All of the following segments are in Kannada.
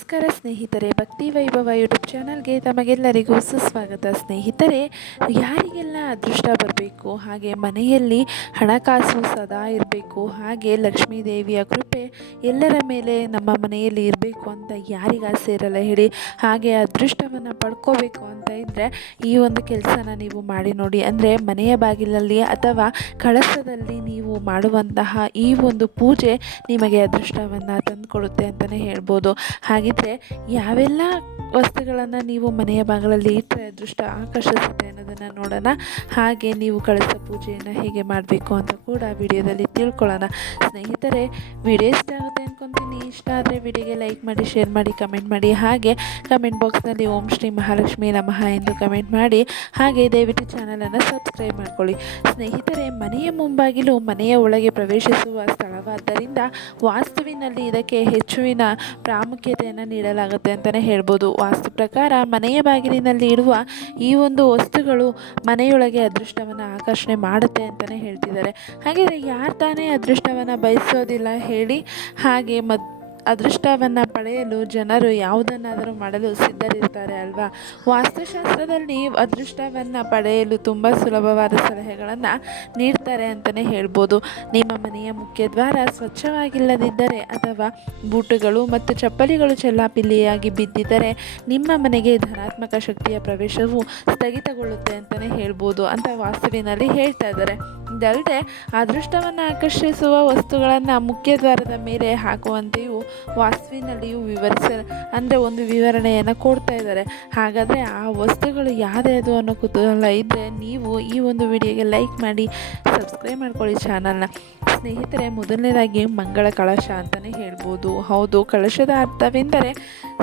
ನಮಸ್ಕಾರ ಸ್ನೇಹಿತರೆ, ಭಕ್ತಿ ವೈಭವ ಯೂಟ್ಯೂಬ್ ಚಾನಲ್ಗೆ ತಮಗೆಲ್ಲರಿಗೂ ಸುಸ್ವಾಗತ. ಸ್ನೇಹಿತರೆ, ಯಾರಿಗೆಲ್ಲ ಅದೃಷ್ಟ ಬರಬೇಕು, ಹಾಗೆ ಮನೆಯಲ್ಲಿ ಹಣಕಾಸು ಸದಾ ಇರಬೇಕು, ಹಾಗೆ ಲಕ್ಷ್ಮೀ ದೇವಿಯ ಕೃಪೆ ಎಲ್ಲರ ಮೇಲೆ ನಮ್ಮ ಮನೆಯಲ್ಲಿ ಇರಬೇಕು ಅಂತ ಯಾರಿಗಾಸೆ ಇರಲ್ಲ ಹೇಳಿ. ಹಾಗೆ ಅದೃಷ್ಟವನ್ನು ಪಡ್ಕೋಬೇಕು ಅಂತ ಇದ್ದರೆ ಈ ಒಂದು ಕೆಲಸನ ನೀವು ಮಾಡಿ ನೋಡಿ. ಅಂದರೆ ಮನೆಯ ಬಾಗಿಲಲ್ಲಿ ಅಥವಾ ಕಳಸದಲ್ಲಿ ನೀವು ಮಾಡುವಂತಹ ಈ ಒಂದು ಪೂಜೆ ನಿಮಗೆ ಅದೃಷ್ಟವನ್ನು ತಂದುಕೊಡುತ್ತೆ ಅಂತಲೇ ಹೇಳ್ಬೋದು. ಹಾಗಿದ್ರೆ ಯಾವೆಲ್ಲ ವಸ್ತುಗಳನ್ನು ನೀವು ಮನೆಯ ಭಾಗದಲ್ಲಿ ಇಟ್ಟರೆ ಅದೃಷ್ಟ ಆಕರ್ಷಿಸುತ್ತೆ ಅನ್ನೋದನ್ನು ನೋಡೋಣ. ಹಾಗೆ ನೀವು ಕಳಸ ಪೂಜೆಯನ್ನು ಹೇಗೆ ಮಾಡಬೇಕು ಅಂತ ಕೂಡ ವಿಡಿಯೋದಲ್ಲಿ ತಿಳ್ಕೊಳ್ಳೋಣ. ಸ್ನೇಹಿತರೆ, ವಿಡಿಯೋ ಇಷ್ಟ ಆಗುತ್ತೆ ಅಂದ್ಕೊತೀನಿ. ಇಷ್ಟ ಆದರೆ ವಿಡಿಯೋಗೆ ಲೈಕ್ ಮಾಡಿ, ಶೇರ್ ಮಾಡಿ, ಕಮೆಂಟ್ ಮಾಡಿ. ಹಾಗೆ ಕಮೆಂಟ್ ಬಾಕ್ಸ್ನಲ್ಲಿ ಓಂ ಶ್ರೀ ಮಹಾಲಕ್ಷ್ಮಿ ನಮಃ ಎಂದು ಕಮೆಂಟ್ ಮಾಡಿ. ಹಾಗೆ ದಯವಿಟ್ಟು ಚಾನಲನ್ನು ಸಬ್ಸ್ಕ್ರೈಬ್ ಮಾಡ್ಕೊಳ್ಳಿ. ಸ್ನೇಹಿತರೆ, ಮನೆಯ ಮುಂಬಾಗಿಲು ಮನೆಯ ಒಳಗೆ ಪ್ರವೇಶಿಸುವ ಸ್ಥಳವಾದ್ದರಿಂದ ವಾಸ್ತುವಿನಲ್ಲಿ ಇದಕ್ಕೆ ಹೆಚ್ಚುವಿನ ಪ್ರಾಮುಖ್ಯತೆಯನ್ನು ನೀಡಲಾಗುತ್ತೆ ಅಂತಲೇ ಹೇಳ್ಬೋದು. ವಾಸ್ತು ಪ್ರಕಾರ ಮನೆಯ ಬಾಗಿಲಿನಲ್ಲಿ ಇಡುವ ಈ ಒಂದು ವಸ್ತುಗಳು ಮನೆಯೊಳಗೆ ಅದೃಷ್ಟವನ್ನು ಆಕರ್ಷಣೆ ಮಾಡುತ್ತೆ ಅಂತಲೇ ಹೇಳ್ತಿದ್ದಾರೆ. ಹಾಗೆಂದರೆ ಯಾರು ತಾನೇ ಅದೃಷ್ಟವನ್ನು ಬಯಸೋದಿಲ್ಲ ಹೇಳಿ. ಹಾಗೆ ಅದೃಷ್ಟವನ್ನು ಪಡೆಯಲು ಜನರು ಯಾವುದನ್ನಾದರೂ ಮಾಡಲು ಸಿದ್ಧರಿರ್ತಾರೆ ಅಲ್ವಾ. ವಾಸ್ತುಶಾಸ್ತ್ರದಲ್ಲಿ ಅದೃಷ್ಟವನ್ನು ಪಡೆಯಲು ತುಂಬ ಸುಲಭವಾದ ಸಲಹೆಗಳನ್ನು ನೀಡ್ತಾರೆ ಅಂತಲೇ ಹೇಳ್ಬೋದು. ನಿಮ್ಮ ಮನೆಯ ಮುಖ್ಯದ್ವಾರ ಸ್ವಚ್ಛವಾಗಿಲ್ಲದಿದ್ದರೆ ಅಥವಾ ಬೂಟುಗಳು ಮತ್ತು ಚಪ್ಪಲಿಗಳು ಚೆಲ್ಲಾಪಿಲ್ಲಿಯಾಗಿ ಬಿದ್ದಿದ್ದರೆ ನಿಮ್ಮ ಮನೆಗೆ ಧನಾತ್ಮಕ ಶಕ್ತಿಯ ಪ್ರವೇಶವು ಸ್ಥಗಿತಗೊಳ್ಳುತ್ತೆ ಅಂತಲೇ ಹೇಳ್ಬೋದು ಅಂತ ವಾಸ್ತುವಿನಲ್ಲಿ ಹೇಳ್ತಾ ಇದ್ದಾರೆ. ಇದಲ್ಲದೆ ಅದೃಷ್ಟವನ್ನು ಆಕರ್ಷಿಸುವ ವಸ್ತುಗಳನ್ನು ಮುಖ್ಯದ್ವಾರದ ಮೇಲೆ ಹಾಕುವಂತೆಯೂ ವಾಸ್ತುವಿನಲ್ಲಿಯೂ ಒಂದು ವಿವರಣೆಯನ್ನು ಕೊಡ್ತಾ ಇದ್ದಾರೆ. ಹಾಗಾದರೆ ಆ ವಸ್ತುಗಳು ಯಾವುದ್ಯಾವುದು ಅನ್ನೋ ಕುತೂಹಲ ಇದ್ದರೆ ನೀವು ಈ ಒಂದು ವಿಡಿಯೋಗೆ ಲೈಕ್ ಮಾಡಿ, ಸಬ್ಸ್ಕ್ರೈಬ್ ಮಾಡ್ಕೊಳ್ಳಿ ಚಾನಲ್ನ. ಸ್ನೇಹಿತರೆ, ಮೊದಲನೇದಾಗಿ ಮಂಗಳ ಕಳಶ ಅಂತಲೇ ಹೇಳ್ಬೋದು. ಹೌದು, ಕಳಶದ ಅರ್ಥವೆಂದರೆ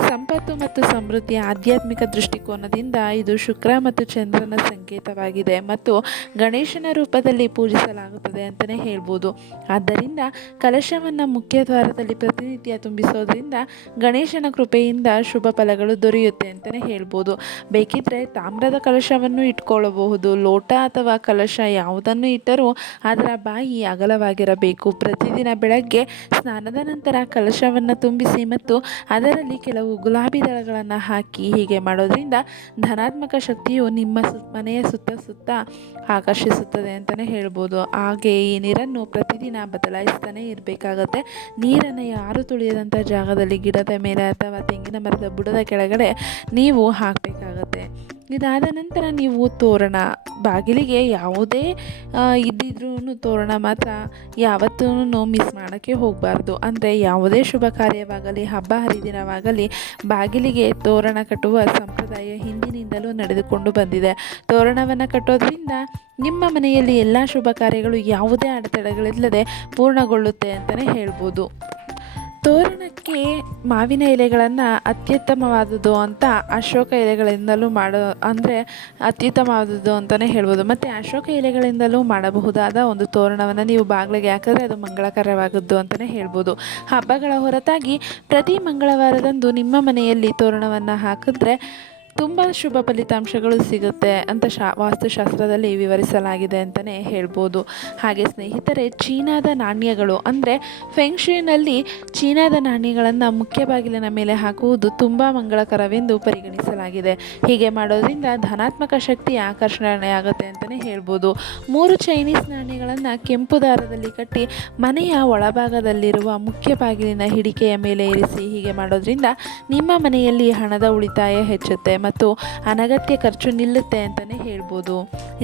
ಸಂಪತ್ತು ಮತ್ತು ಸಮೃದ್ಧಿಯ ಆಧ್ಯಾತ್ಮಿಕ ದೃಷ್ಟಿಕೋನದಿಂದ ಇದು ಶುಕ್ರ ಮತ್ತು ಚಂದ್ರನ ಸಂಕೇತವಾಗಿದೆ ಮತ್ತು ಗಣೇಶನ ರೂಪದಲ್ಲಿ ಪೂಜಿಸಲಾಗುತ್ತದೆ ಅಂತಲೇ ಹೇಳ್ಬೋದು. ಆದ್ದರಿಂದ ಕಲಶವನ್ನು ಮುಖ್ಯ ದ್ವಾರದಲ್ಲಿ ಪ್ರತಿನಿತ್ಯ ತುಂಬಿಸೋದ್ರಿಂದ ಗಣೇಶನ ಕೃಪೆಯಿಂದ ಶುಭ ಫಲಗಳು ದೊರೆಯುತ್ತೆ ಅಂತಲೇ ಹೇಳ್ಬೋದು. ಬೇಕಿದ್ದರೆ ತಾಮ್ರದ ಕಲಶವನ್ನು ಇಟ್ಕೊಳ್ಳಬಹುದು. ಲೋಟ ಅಥವಾ ಕಲಶ ಯಾವುದನ್ನು ಇಟ್ಟರೂ ಅದರ ಬಾಯಿ ಅಗಲವಾಗಿರಬೇಕು. ಪ್ರತಿದಿನ ಬೆಳಗ್ಗೆ ಸ್ನಾನದ ನಂತರ ಕಲಶವನ್ನು ತುಂಬಿಸಿ ಮತ್ತು ಅದರಲ್ಲಿ ಕೆಲವು ಗುಲಾಬಿ ದಳಗಳನ್ನು ಹಾಕಿ. ಹೀಗೆ ಮಾಡೋದ್ರಿಂದ ಧನಾತ್ಮಕ ಶಕ್ತಿಯು ನಿಮ್ಮ ಮನೆಯ ಸುತ್ತ ಆಕರ್ಷಿಸುತ್ತದೆ ಅಂತಲೇ ಹೇಳ್ಬೋದು. ಹಾಗೆ ಈ ನೀರನ್ನು ಪ್ರತಿದಿನ ಬದಲಾಯಿಸ್ತಾನೆ ಇರಬೇಕಾಗತ್ತೆ. ನೀರನ್ನು ಯಾರು ತುಳಿಯದಂಥ ಜಾಗದಲ್ಲಿ, ಗಿಡದ ಮೇಲೆ ಅಥವಾ ತೆಂಗಿನ ಮರದ ಬುಡದ ಕೆಳಗಡೆ ನೀವು ಹಾಕಬೇಕಾಗತ್ತೆ. ಇದಾದ ನಂತರ ನೀವು ತೋರಣ, ಬಾಗಿಲಿಗೆ ಯಾವುದೇ ಇದ್ದಿದ್ರೂ ತೋರಣ ಮಾತ್ರ ಯಾವತ್ತೂ ಮಿಸ್ ಮಾಡೋಕ್ಕೆ ಹೋಗಬಾರ್ದು. ಅಂದರೆ ಯಾವುದೇ ಶುಭ ಕಾರ್ಯವಾಗಲಿ, ಹಬ್ಬ ಹರಿದಿನವಾಗಲಿ ಬಾಗಿಲಿಗೆ ತೋರಣ ಕಟ್ಟುವ ಸಂಪ್ರದಾಯ ಹಿಂದಿನಿಂದಲೂ ನಡೆದುಕೊಂಡು ಬಂದಿದೆ. ತೋರಣವನ್ನು ಕಟ್ಟೋದ್ರಿಂದ ನಿಮ್ಮ ಮನೆಯಲ್ಲಿ ಎಲ್ಲ ಶುಭ ಕಾರ್ಯಗಳು ಯಾವುದೇ ಅಡೆತಡೆಗಳಿಲ್ಲದೆ ಪೂರ್ಣಗೊಳ್ಳುತ್ತೆ ಅಂತಲೇ ಹೇಳ್ಬೋದು. ತೋರಣಕ್ಕೆ ಮಾವಿನ ಎಲೆಗಳನ್ನು ಅತ್ಯುತ್ತಮವಾದದ್ದು ಅಂತ ಅಶೋಕ ಎಲೆಗಳಿಂದಲೂ ಅತ್ಯುತ್ತಮವಾದದ್ದು ಅಂತಲೇ ಹೇಳ್ಬೋದು. ಮತ್ತು ಅಶೋಕ ಎಲೆಗಳಿಂದಲೂ ಮಾಡಬಹುದಾದ ಒಂದು ತೋರಣವನ್ನು ನೀವು ಬಾಗಿಲಿಗೆ ಹಾಕಿದ್ರೆ ಅದು ಮಂಗಳಕರವಾದದ್ದು ಅಂತಲೇ ಹೇಳ್ಬೋದು. ಹಬ್ಬಗಳ ಹೊರತಾಗಿ ಪ್ರತಿ ಮಂಗಳವಾರದಂದು ನಿಮ್ಮ ಮನೆಯಲ್ಲಿ ತೋರಣವನ್ನು ಹಾಕಿದ್ರೆ ತುಂಬ ಶುಭ ಫಲಿತಾಂಶಗಳು ಸಿಗುತ್ತೆ ಅಂತ ವಾಸ್ತುಶಾಸ್ತ್ರದಲ್ಲಿ ವಿವರಿಸಲಾಗಿದೆ ಅಂತಲೇ ಹೇಳ್ಬೋದು. ಹಾಗೆ ಸ್ನೇಹಿತರೆ, ಚೀನಾದ ನಾಣ್ಯಗಳು ಅಂದರೆ ಫೆಂಗ್ಶೂಯಿನಲ್ಲಿ ಚೀನಾದ ನಾಣ್ಯಗಳನ್ನು ಮುಖ್ಯ ಬಾಗಿಲಿನ ಮೇಲೆ ಹಾಕುವುದು ತುಂಬ ಮಂಗಳಕರವೆಂದು ಪರಿಗಣಿಸಲಾಗಿದೆ. ಹೀಗೆ ಮಾಡೋದ್ರಿಂದ ಧನಾತ್ಮಕ ಶಕ್ತಿ ಆಕರ್ಷಣೆಯಾಗುತ್ತೆ ಅಂತಲೇ ಹೇಳ್ಬೋದು. 3 ಚೈನೀಸ್ ನಾಣ್ಯಗಳನ್ನು ಕೆಂಪು ದಾರದಲ್ಲಿ ಕಟ್ಟಿ ಮನೆಯ ಒಳಭಾಗದಲ್ಲಿರುವ ಮುಖ್ಯ ಬಾಗಿಲಿನ ಹಿಡಿಕೆಯ ಮೇಲೆ ಇರಿಸಿ. ಹೀಗೆ ಮಾಡೋದ್ರಿಂದ ನಿಮ್ಮ ಮನೆಯಲ್ಲಿ ಹಣದ ಉಳಿತಾಯ ಹೆಚ್ಚುತ್ತೆ ಮತ್ತು ಅನಗತ್ಯ ಖರ್ಚು ನಿಲ್ಲುತ್ತೆ ಅಂತಲೇ ಹೇಳ್ಬೋದು.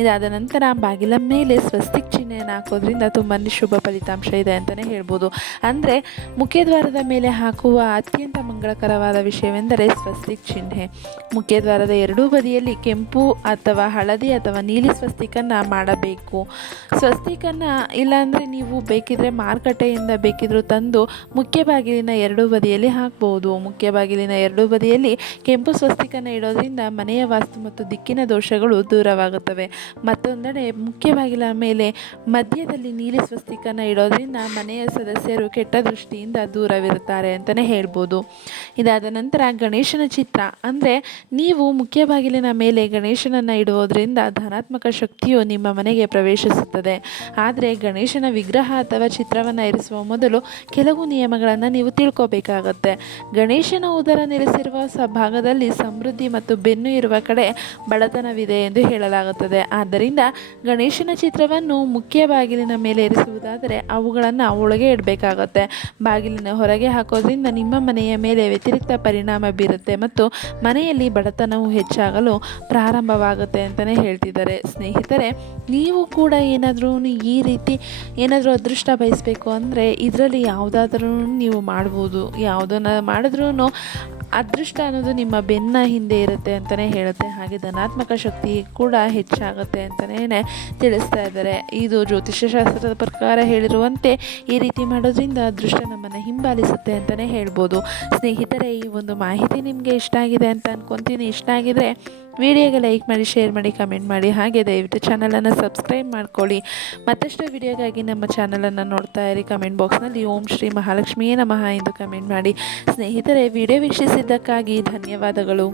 ಇದಾದ ನಂತರ ಬಾಗಿಲ ಮೇಲೆ ಸ್ವಸ್ತಿಕ್ ಚಿಹ್ನೆಯನ್ನು ಹಾಕೋದ್ರಿಂದ ತುಂಬಾ ಶುಭ ಫಲಿತಾಂಶ ಇದೆ ಅಂತಲೇ ಹೇಳ್ಬೋದು. ಅಂದರೆ ಮುಖ್ಯದ್ವಾರದ ಮೇಲೆ ಹಾಕುವ ಅತ್ಯಂತ ಮಂಗಳಕರವಾದ ವಿಷಯವೆಂದರೆ ಸ್ವಸ್ತಿಕ್ ಚಿಹ್ನೆ. ಮುಖ್ಯದ್ವಾರದ ಎರಡೂ ಬದಿಯಲ್ಲಿ ಕೆಂಪು ಅಥವಾ ಹಳದಿ ಅಥವಾ ನೀಲಿ ಸ್ವಸ್ತಿಕನ್ನು ಮಾಡಬೇಕು. ಸ್ವಸ್ತಿಕನ್ನು ಇಲ್ಲಾಂದರೆ ನೀವು ಬೇಕಿದ್ರೆ ಮಾರುಕಟ್ಟೆಯಿಂದ ಬೇಕಿದ್ರೂ ತಂದು ಮುಖ್ಯ ಬಾಗಿಲಿನ ಎರಡೂ ಬದಿಯಲ್ಲಿ ಹಾಕ್ಬೋದು. ಮುಖ್ಯ ಬಾಗಿಲಿನ ಎರಡೂ ಬದಿಯಲ್ಲಿ ಕೆಂಪು ಸ್ವಸ್ತಿಕನ್ನು ಇಡೋದ್ರಿಂದ ಇಡೋದ್ರಿಂದ ಮನೆಯ ವಾಸ್ತು ಮತ್ತು ದಿಕ್ಕಿನ ದೋಷಗಳು ದೂರವಾಗುತ್ತವೆ. ಮತ್ತೊಂದೆಡೆ ಮುಖ್ಯ ಬಾಗಿಲ ಮೇಲೆ ಮಧ್ಯದಲ್ಲಿ ನೀಲಿ ಸ್ವಸ್ತಿಕನ್ನು ಇಡೋದ್ರಿಂದ ಮನೆಯ ಸದಸ್ಯರು ಕೆಟ್ಟ ದೃಷ್ಟಿಯಿಂದ ದೂರವಿರುತ್ತಾರೆ ಅಂತಲೇ ಹೇಳ್ಬೋದು. ಇದಾದ ನಂತರ ಗಣೇಶನ ಚಿತ್ರ ಅಂದರೆ ನೀವು ಮುಖ್ಯ ಬಾಗಿಲಿನ ಮೇಲೆ ಗಣೇಶನನ್ನು ಇಡುವುದರಿಂದ ಧನಾತ್ಮಕ ಶಕ್ತಿಯು ನಿಮ್ಮ ಮನೆಗೆ ಪ್ರವೇಶಿಸುತ್ತದೆ. ಆದರೆ ಗಣೇಶನ ವಿಗ್ರಹ ಅಥವಾ ಚಿತ್ರವನ್ನು ಇರಿಸುವ ಮೊದಲು ಕೆಲವು ನಿಯಮಗಳನ್ನು ನೀವು ತಿಳ್ಕೋಬೇಕಾಗತ್ತೆ. ಗಣೇಶನ ಉದರ ನೆಲೆಸಿರುವ ಭಾಗದಲ್ಲಿ ಸಮೃದ್ಧಿ ಮತ್ತು ಬೆನ್ನು ಇರುವ ಕಡೆ ಬಡತನವಿದೆ ಎಂದು ಹೇಳಲಾಗುತ್ತದೆ. ಆದ್ದರಿಂದ ಗಣೇಶನ ಚಿತ್ರವನ್ನು ಮುಖ್ಯ ಬಾಗಿಲಿನ ಮೇಲೆ ಇರಿಸುವುದಾದರೆ ಅವುಗಳನ್ನು ಒಳಗೆ ಇಡಬೇಕಾಗತ್ತೆ. ಬಾಗಿಲಿನ ಹೊರಗೆ ಹಾಕೋದ್ರಿಂದ ನಿಮ್ಮ ಮನೆಯ ಮೇಲೆ ವ್ಯತಿರಿಕ್ತ ಪರಿಣಾಮ ಬೀರುತ್ತೆ ಮತ್ತು ಮನೆಯಲ್ಲಿ ಬಡತನವು ಹೆಚ್ಚಾಗಲು ಪ್ರಾರಂಭವಾಗುತ್ತೆ ಅಂತಲೇ ಹೇಳ್ತಿದ್ದಾರೆ. ಸ್ನೇಹಿತರೆ, ನೀವು ಕೂಡ ಈ ರೀತಿ ಏನಾದರೂ ಅದೃಷ್ಟ ಬಯಸಬೇಕು ಅಂದರೆ ಇದರಲ್ಲಿ ಯಾವುದಾದ್ರೂ ನೀವು ಮಾಡ್ಬೋದು. ಯಾವುದನ್ನು ಮಾಡಿದ್ರೂ ಅದೃಷ್ಟ ಅನ್ನೋದು ನಿಮ್ಮ ಬೆನ್ನ ಹಿಂದೆ ಇರುತ್ತೆ ಅಂತಲೇ ಹೇಳುತ್ತೆ. ಹಾಗೆ ಧನಾತ್ಮಕ ಶಕ್ತಿ ಕೂಡ ಹೆಚ್ಚಾಗುತ್ತೆ ಅಂತಲೇ ತಿಳಿಸ್ತಾ ಇದ್ದಾರೆ. ಇದು ಜ್ಯೋತಿಷ್ಯ ಶಾಸ್ತ್ರದ ಪ್ರಕಾರ ಹೇಳಿರುವಂತೆ ಈ ರೀತಿ ಮಾಡೋದ್ರಿಂದ ಅದೃಷ್ಟ ನಮ್ಮನ್ನು ಹಿಂಬಾಲಿಸುತ್ತೆ ಅಂತಲೇ ಹೇಳ್ಬೋದು. ಸ್ನೇಹಿತರೆ, ಈ ಒಂದು ಮಾಹಿತಿ ನಿಮಗೆ ಇಷ್ಟ ಆಗಿದೆ ಅಂತ ಅಂದ್ಕೊತೀನಿ. ಇಷ್ಟ ಆಗಿದರೆ ವಿಡಿಯೋಗೆ ಲೈಕ್ ಮಾಡಿ, ಶೇರ್ ಮಾಡಿ, ಕಮೆಂಟ್ ಮಾಡಿ. ಹಾಗೆ ದಯವಿಟ್ಟು ಚಾನಲನ್ನು ಸಬ್ಸ್ಕ್ರೈಬ್ ಮಾಡ್ಕೊಳ್ಳಿ. ಮತ್ತಷ್ಟು ವಿಡಿಯೋಗಾಗಿ ನಮ್ಮ ಚಾನಲನ್ನು ನೋಡ್ತಾ ಇರಿ. ಕಮೆಂಟ್ ಬಾಕ್ಸ್ನಲ್ಲಿ ಓಂ ಶ್ರೀ ಮಹಾಲಕ್ಷ್ಮಿಯೇ ನಮಃ ಎಂದು ಕಮೆಂಟ್ ಮಾಡಿ. ಸ್ನೇಹಿತರೆ, ವಿಡಿಯೋ ವೀಕ್ಷಿಸಿದ್ದಕ್ಕಾಗಿ ಧನ್ಯವಾದಗಳು.